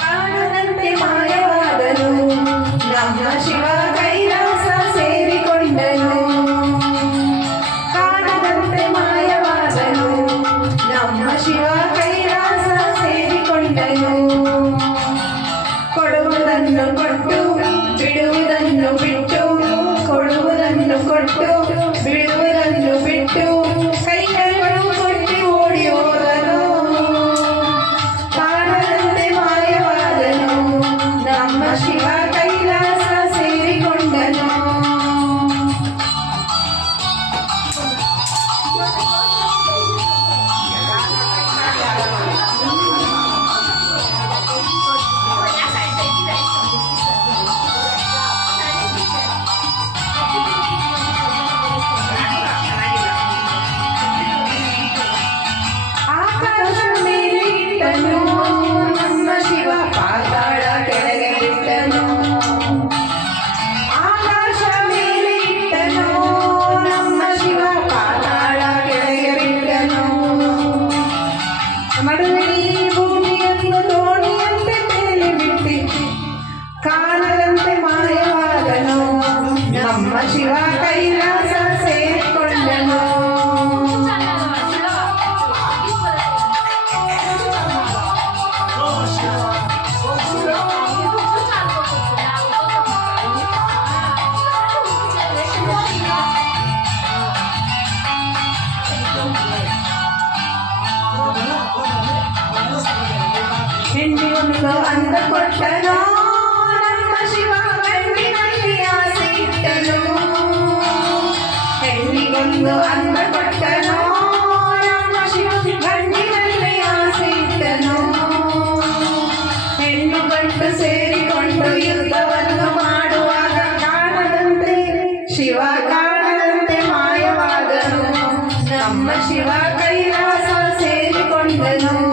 ಕಾಣದಂತೆ ಮಾಯವಾದನು ನಮ್ಮ ಶಿವ ಕೈಲಾಸ ಸೇರಿಕೊಂಡನು. ಕಾಣದಂತೆ ಮಾಯವಾದನು ನಮ್ಮ ಶಿವ ಕೈಲಾಸ ಸೇರಿಕೊಂಡನು. ಕೊಡುವುದನ್ನು ಕೊಟ್ಟು ಬಿಡುವುದನ್ನು ಬಿಟ್ಟು, ಕೊಡುವುದನ್ನು ಕೊಟ್ಟು ಬಿಡುವುದನ್ನು ಬಿಟ್ಟು, ಕೈಗಳು ಕೊಟ್ಟು ಓಡಿ ಹೋದನು. ಕಾಣದಂತೆ ಮಾಯವಾದನು ನಮ್ಮ ಶಿವ ಕೈಲಾಸ ಸೇರಿಕೊಂಡನು. ಆಕಾಶ ಮೇಲೆ ಇಟ್ಟನು ನಮ್ಮ ಶಿವ ಪಾತಾಳ ಕೆಳಗೆ ಇಟ್ಟನು. ಆಕಾಶ ಮೇಲೆ ಇಟ್ಟನು ನಮ್ಮ ಶಿವ ಪಾತಾಳ ಕೆಳಗೆ ಬಿಟ್ಟನು. ಮಡುವಿನಲ್ಲಿ ಭೂಮಿಯನ್ನು ದೋಣಿಯಂತೆ ಮೇಲೆ ಬಿಟ್ಟಿತ್ತು. ಕಾಣದಂತೆ ಮಾಯವಾದನು ನಮ್ಮ ಶಿವ ಕೈಲಾಸ ಸೇರಿಕೊಂಡನು. ಹೆಣ್ಣಿಗೊಂದು ಅಂದ ಕೊಟ್ಟನು ನಮ್ಮ ಶಿವ ಗಂಡಿನಲ್ಲಿ ಆಸೆ ಇಟ್ಟನು. ಹೆಣ್ಣಿಗೊಂದು ಅಂದ ಕೊಟ್ಟನು ನಮ್ಮ ಶಿವ ಗಂಡಿನಲ್ಲಿ ಆಸೆ ಇಟ್ಟನು. ಹೆಣ್ಣು ಗಂಡು ಸೇರಿಕೊಂಡು ಯುದ್ಧವನ್ನು ಮಾಡುವಾಗ ಕಾಣದಂತೆ ಶಿವ ಕಾಣದಂತೆ ಮಾಯವಾದನು ನಮ್ಮ ಶಿವ ಕೈಲಾಸ ಸೇರಿಕೊಂಡನು.